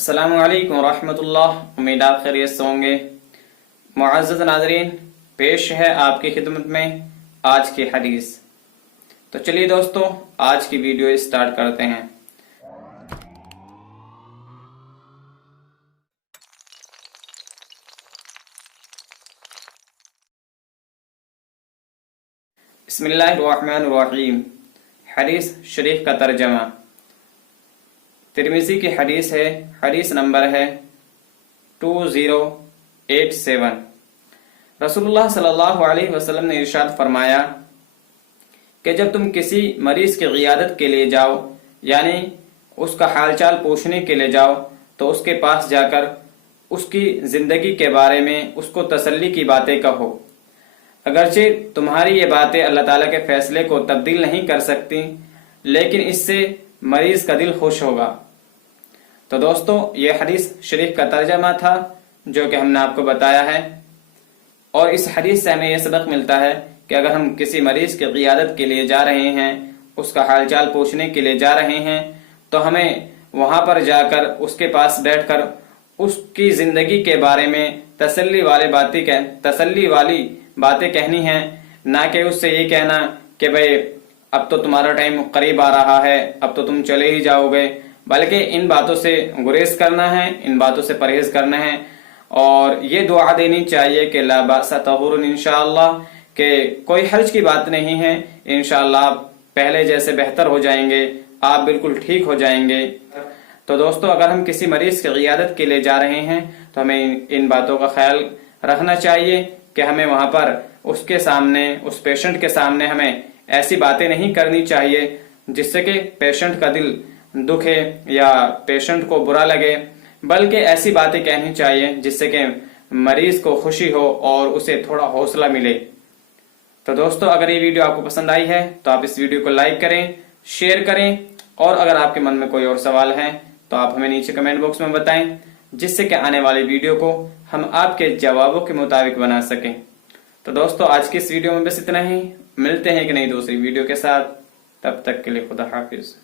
अस्सलामु अलैकुम वरहमतुल्लाह। उम्मीद आप खैरियत से होंगे। मुअज़्ज़ज़ नाज़रीन, पेश है आपकी खिदमत में आज की हदीस। तो चलिए दोस्तों, आज की वीडियो स्टार्ट करते हैं। बिस्मिल्लाहिर्रहमानिर्रहीम। हदीस शरीफ का तर्जमा तिरमिज़ी की हदीस है। हदीस नंबर है 2087। रसूलुल्लाह सल्लल्लाहु अलैहि वसल्लम ने इरशाद फरमाया कि जब तुम किसी मरीज की इयादत के लिए जाओ, यानी उसका हालचाल पूछने के लिए जाओ, तो उसके पास जाकर उसकी जिंदगी के बारे में उसको तसल्ली की बातें कहो। अगरचे तुम्हारी ये बातें अल्लाह ताला के फैसले को तब्दील नहीं कर सकती, लेकिन इससे मरीज का दिल खुश होगा। तो दोस्तों, ये हदीस शरीफ का तर्जमा था जो कि हमने आपको बताया है। और इस हदीस से हमें यह सबक मिलता है कि अगर हम किसी मरीज की इयादत के लिए जा रहे हैं, उसका हालचाल पूछने के लिए जा रहे हैं, तो हमें वहां पर जाकर उसके पास बैठकर उसकी जिंदगी के बारे में तसल्ली वाली बातें कहनी है, ना कि उससे ये कहना कि भाई अब तो तुम्हारा टाइम करीब आ रहा है, अब तो तुम चले ही जाओगे। बल्कि इन बातों से गुरेज करना है, इन बातों से परहेज करना है और ये दुआ देनी चाहिए कि ला बासा तहुरुन इंशाअल्लाह, कि कोई हर्ज की बात नहीं है, इंशाअल्लाह पहले जैसे बेहतर हो जाएंगे, आप बिल्कुल ठीक हो जाएंगे। तो दोस्तों, अगर हम किसी मरीज की इयादत के लिए जा रहे हैं तो हमें इन बातों का ख्याल रखना चाहिए कि हमें वहां पर उसके सामने, उस पेशेंट के सामने हमें ऐसी बातें नहीं करनी चाहिए जिससे कि पेशेंट का दिल दुखे या पेशेंट को बुरा लगे, बल्कि ऐसी बातें कहनी चाहिए जिससे कि मरीज को खुशी हो और उसे थोड़ा हौसला मिले। तो दोस्तों, अगर ये वीडियो आपको पसंद आई है तो आप इस वीडियो को लाइक करें, शेयर करें, और अगर आपके मन में कोई और सवाल है तो आप हमें नीचे कमेंट बॉक्स में बताएं, जिससे कि आने वाली वीडियो को हम आपके जवाबों के मुताबिक बना सकें। तो दोस्तों, आज की इस वीडियो में बस इतना ही। मिलते हैं कि नई दूसरी वीडियो के साथ, तब तक के लिए खुदा हाफिज।